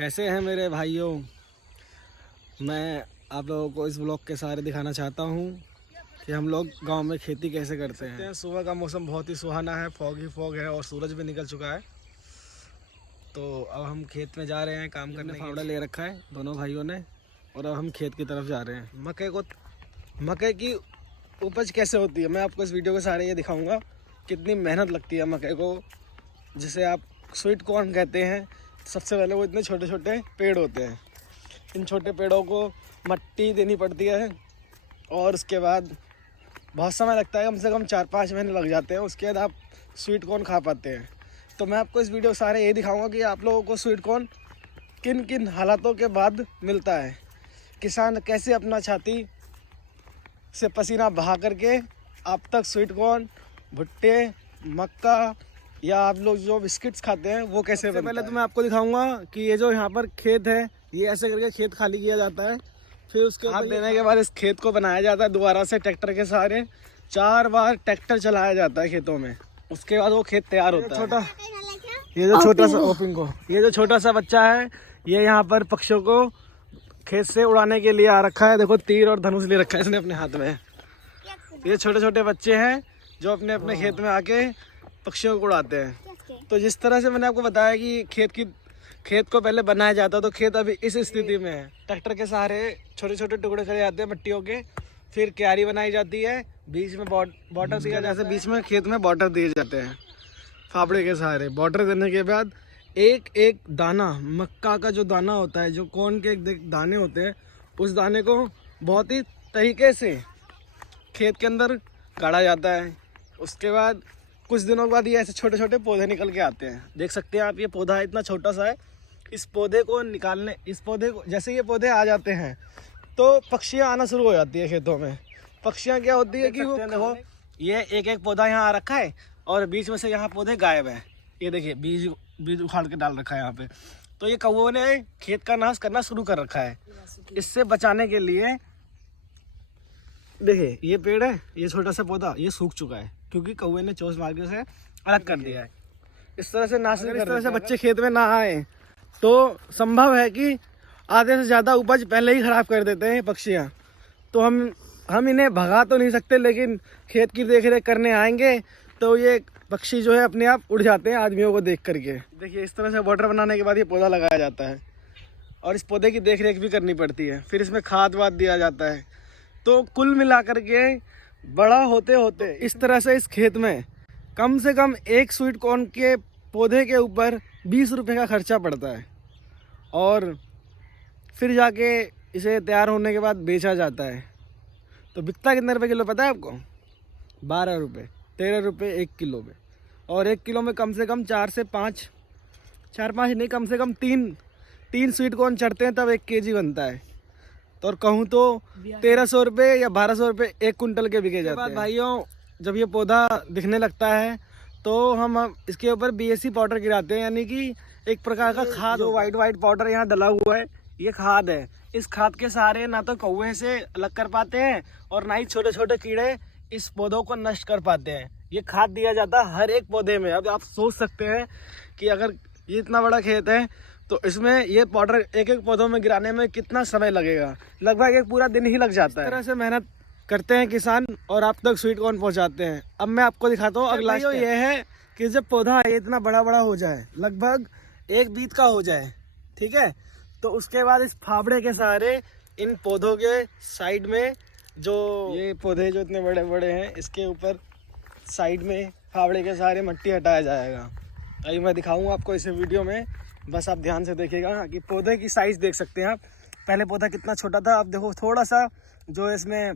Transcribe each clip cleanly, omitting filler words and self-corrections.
कैसे हैं मेरे भाइयों। मैं आप लोगों को इस ब्लॉग के सहारे दिखाना चाहता हूँ कि हम लोग गांव में खेती कैसे करते हैं। सुबह का मौसम बहुत ही सुहाना है, फॉग ही फॉग है और सूरज भी निकल चुका है। तो अब हम खेत में जा रहे हैं काम करने। फावड़ा ले रखा है दोनों भाइयों ने और अब हम खेत की तरफ जा रहे हैं। मकई की उपज कैसे होती है मैं आपको इस वीडियो के सहारे ये दिखाऊंगा। कितनी मेहनत लगती है मकई को, जिसे आप स्वीट कॉर्न कहते हैं। सबसे पहले वो इतने छोटे छोटे पेड़ होते हैं। इन छोटे पेड़ों को मिट्टी देनी पड़ती है और उसके बाद बहुत समय लगता है, कम से कम 4-5 महीने लग जाते हैं। उसके बाद आप स्वीट कॉर्न खा पाते हैं। तो मैं आपको इस वीडियो के सहारे यही दिखाऊंगा कि आप लोगों को स्वीट कॉर्न किन किन हालातों के बाद मिलता है। किसान कैसे अपना छाती से पसीना बहा करके आप तक स्वीट कॉर्न, भुट्टे, मक्का या आप लोग जो बिस्किट्स खाते हैं वो कैसे बनता है। पहले तो मैं आपको दिखाऊंगा कि ये जो यहाँ पर खेत है, ये ऐसे करके खेत खाली किया जाता है। फिर उसके हाथ देने के बाद इस खेत को बनाया जाता है दोबारा से ट्रैक्टर के सहारे। 4 बार ट्रैक्टर चलाया जाता है खेतों में। उसके बाद वो खेत तैयार होता है। ये जो छोटा सा बच्चा है, ये यहाँ पर पक्षियों को खेत से उड़ाने के लिए आ रखा है। देखो तीर और धनुष ले रखा है इसने अपने हाथ में। ये छोटे छोटे बच्चे हैं जो अपने अपने खेत में आके पक्षियों को उड़ाते हैं। तो जिस तरह से मैंने आपको बताया कि खेत को पहले बनाया जाता, तो खेत अभी इस स्थिति में है। ट्रैक्टर के सहारे छोटे छोटे टुकड़े करे जाते हैं मिट्टियों के। फिर क्यारी बनाई जाती है, बीच में बॉर्डर दिया, जैसे बीच में खेत में बॉर्डर दिए जाते हैं फावड़े के सहारे। बॉर्डर देने के बाद एक एक दाना, मक्का का जो दाना होता है, जो कॉर्न के दाने होते हैं, उस दाने को बहुत ही तरीके से खेत के अंदर गाड़ा जाता है। उसके बाद कुछ दिनों के बाद ये ऐसे छोटे छोटे पौधे निकल के आते हैं। देख सकते हैं आप, ये पौधा इतना छोटा सा है। इस पौधे को जैसे ये पौधे आ जाते हैं तो पक्षियाँ आना शुरू हो जाती है खेतों में। पक्षियाँ क्या होती है कि वो देखो, ये एक एक पौधा यहाँ आ रखा है और बीच में से यहाँ पौधे गायब है। ये देखिए बीज उखाड़ के डाल रखा है यहाँ पे। तो ये कौवों ने खेत का नाश करना शुरू कर रखा है। इससे बचाने के लिए देखिए, ये पेड़ है, ये छोटा सा पौधा ये सूख चुका है क्योंकि कौवे ने चोंच मार के उसे अलग कर दिया है। इस तरह से नाश कर, इस तरह से बच्चे खेत में ना आए तो संभव है कि आधे से ज़्यादा उपज पहले ही खराब कर देते हैं पक्षियाँ। तो हम इन्हें भगा तो नहीं सकते, लेकिन खेत की देख रेख करने आएंगे तो ये पक्षी जो है अपने आप उड़ जाते हैं आदमियों को देख करके। देखिए इस तरह से बॉर्डर बनाने के बाद ये पौधा लगाया जाता है और इस पौधे की देख रेख भी करनी पड़ती है। फिर इसमें खाद वाद दिया जाता है। तो कुल मिला करके बड़ा होते होते इस तरह से इस खेत में कम से कम एक स्वीट कॉर्न के पौधे के ऊपर 20 रुपये का खर्चा पड़ता है। और फिर जाके इसे तैयार होने के बाद बेचा जाता है। तो बिकता कितने रुपए किलो पता है आपको? 12 रुपये, 13 रुपये 1 किलो में। और 1 किलो में कम से कम 4 से 5 नहीं, कम से कम 3 स्वीट कॉर्न चढ़ते हैं, तब 1 केजी बनता है। तो और कहूँ तो 1300 रुपये या 1200 रुपये 1 कुंटल के बिके जाते हैं। भाइयों, जब ये पौधा दिखने लगता है तो हम इसके ऊपर BSC पाउडर गिराते हैं, यानी कि एक प्रकार का खाद। जो वाइट पाउडर यहाँ डला हुआ है, ये खाद है। इस खाद के सहारे ना तो कौवे से अलग कर पाते हैं और ना ही छोटे छोटे कीड़े इस पौधों को नष्ट कर पाते हैं। ये खाद दिया जाता है हर एक पौधे में। अब आप सोच सकते हैं कि अगर ये इतना बड़ा खेत है तो इसमें ये पाउडर एक एक पौधों में गिराने में कितना समय लगेगा। लगभग एक पूरा दिन ही लग जाता है। इस तरह से मेहनत करते हैं किसान और आप तक स्वीट कॉर्न पहुंचाते हैं। अब मैं आपको दिखाता हूँ अगला। ये है कि जब पौधा इतना बड़ा बड़ा हो जाए, लगभग 1 बीत का हो जाए, ठीक है, तो उसके बाद इस फावड़े के सहारे इन पौधों के साइड में, जो ये पौधे जो इतने बड़े बड़े हैं, इसके ऊपर साइड में फावड़े के सहारे मिट्टी हटाया जाएगा। अभी मैं दिखाऊंगा आपको इस वीडियो में, बस आप ध्यान से देखिएगा कि पौधे की साइज देख सकते हैं आप। पहले पौधा कितना छोटा था, अब देखो थोड़ा सा जो इसमें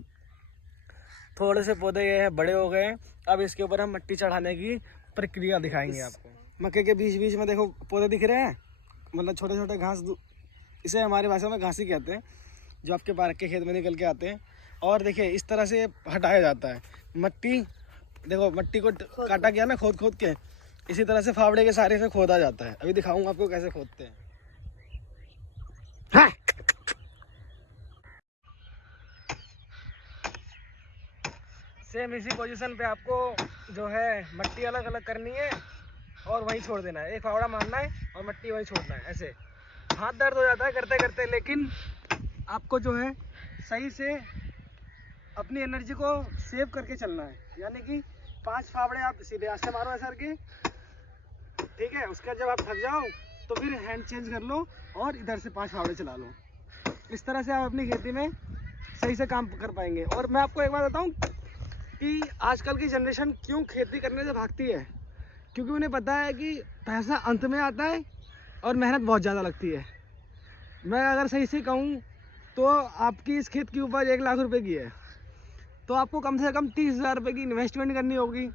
थोड़े से पौधे ये है बड़े हो गए हैं। अब इसके ऊपर हम मिट्टी चढ़ाने की प्रक्रिया दिखाएंगे आपको। मक्के के बीच बीच में देखो पौधे दिख रहे हैं, मतलब छोटे छोटे घास, इसे हमारी भाषा में घासी कहते हैं, जो आपके पार्क के खेत में निकल के आते हैं। और देखिए इस तरह से हटाया जाता है मिट्टी। देखो मिट्टी को काटा गया ना खोद के, इसी तरह से फावड़े के सहारे से खोदा जाता है। अभी दिखाऊंगा आपको कैसे खोदते हैं। सेम इसी पोजीशन पे आपको जो है मिट्टी अलग अलग करनी है और वहीं छोड़ देना है। एक फावड़ा मारना है और मिट्टी वहीं छोड़ना है ऐसे। हाथ दर्द हो जाता है करते करते, लेकिन आपको जो है सही से अपनी एनर्जी को सेव करके चलना है। यानी कि 5 फावड़े आप सीधे हाथ से मारो ऐसा करके, ठीक है। उसके बाद जब आप थक जाओ तो फिर हैंड चेंज कर लो और इधर से 5 फावड़े चला लो। इस तरह से आप अपनी खेती में सही से काम कर पाएंगे। और मैं आपको एक बात बताऊं कि आजकल की जनरेशन क्यों खेती करने से भागती है, क्योंकि उन्हें पता है कि पैसा अंत में आता है और मेहनत बहुत ज़्यादा लगती है। मैं अगर सही से कहूँ तो आपकी इस खेत की उपज 1 लाख रुपए की है, तो आपको कम से कम 30,000 रुपये की इन्वेस्टमेंट करनी होगी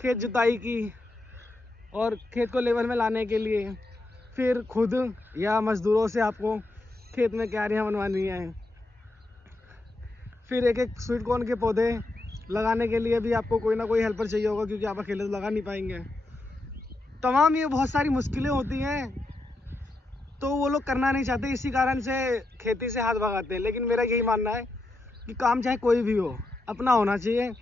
खेत जुताई की और खेत को लेवल में लाने के लिए। फिर खुद या मज़दूरों से आपको खेत में क्यारियाँ बनवानी हैं। फिर एक एक स्वीट कॉर्न के पौधे लगाने के लिए भी आपको कोई ना कोई हेल्पर चाहिए होगा, क्योंकि आप अकेले तो लगा नहीं पाएंगे। तमाम ये बहुत सारी मुश्किलें होती हैं, तो वो लोग करना नहीं चाहते, इसी कारण से खेती से हाथ भगाते हैं। लेकिन मेरा यही मानना है कि काम चाहे कोई भी हो, अपना होना चाहिए,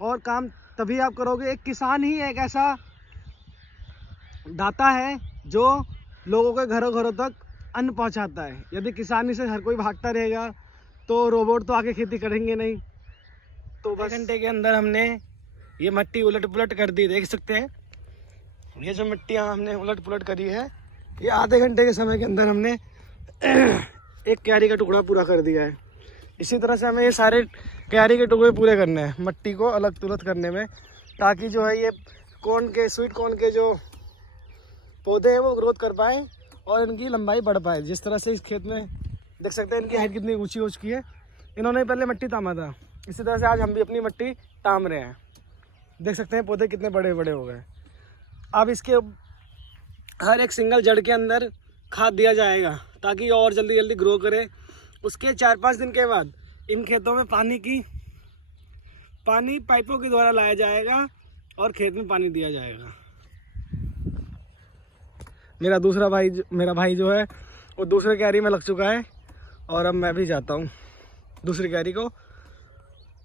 और काम तभी आप करोगे। एक किसान ही एक ऐसा दाता है जो लोगों के घरों घरों तक अन्न पहुंचाता है। यदि किसानी से हर कोई भागता रहेगा तो रोबोट तो आगे खेती करेंगे नहीं। तो बस घंटे के अंदर हमने ये मिट्टी उलट पुलट कर दी, देख सकते हैं। ये जो मिट्टियाँ हमने उलट पुलट करी है, ये आधे घंटे के समय के अंदर हमने एक क्यारी का टुकड़ा पूरा कर दिया है। इसी तरह से हमें ये सारे क्यारी के टुकड़े पूरे करने हैं मिट्टी को अलग तुलत करने में, ताकि जो है ये स्वीट कॉर्न के जो पौधे हैं वो ग्रोथ कर पाएँ और इनकी लंबाई बढ़ पाए। जिस तरह से इस खेत में देख सकते हैं इनकी हाइट कितनी ऊंची हो चुकी है। इन्होंने पहले मिट्टी तामा था, इसी तरह से आज हम भी अपनी मिट्टी ताम रहे हैं। देख सकते हैं पौधे कितने बड़े बड़े हो गए। अब इसके हर एक सिंगल जड़ के अंदर खाद दिया जाएगा ताकि और जल्दी जल्दी ग्रो करे। उसके 4-5 दिन के बाद इन खेतों में पानी पाइपों के द्वारा लाया जाएगा और खेत में पानी दिया जाएगा। मेरा भाई जो है वो दूसरे क्यारी में लग चुका है, और अब मैं भी जाता हूँ दूसरी क्यारी को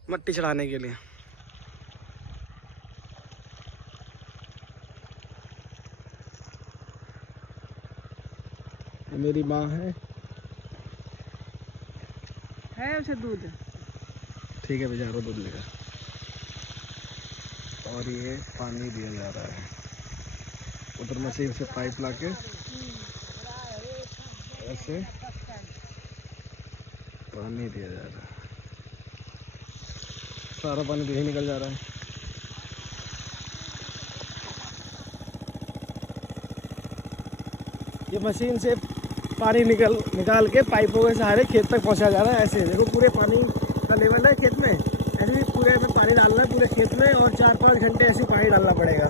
मिट्टी चढ़ाने के लिए। मेरी माँ है उसे दूध, ठीक है, भेजा रहा हूँ दूध लेकर। और ये पानी दिया जा रहा है, उधर मशीन से पाइप लाके ऐसे पानी दिया जा रहा है। सारा पानी तो यही निकल जा रहा है। ये मशीन से पानी निकाल के पाइपों के सहारे खेत तक पहुंचाया जा रहा है। ऐसे देखो पूरे पानी का लेवल है खेत में, ऐसे ही पूरे में पानी डालना है पूरे खेत में, और 4-5 घंटे ऐसे पानी डालना पड़ेगा।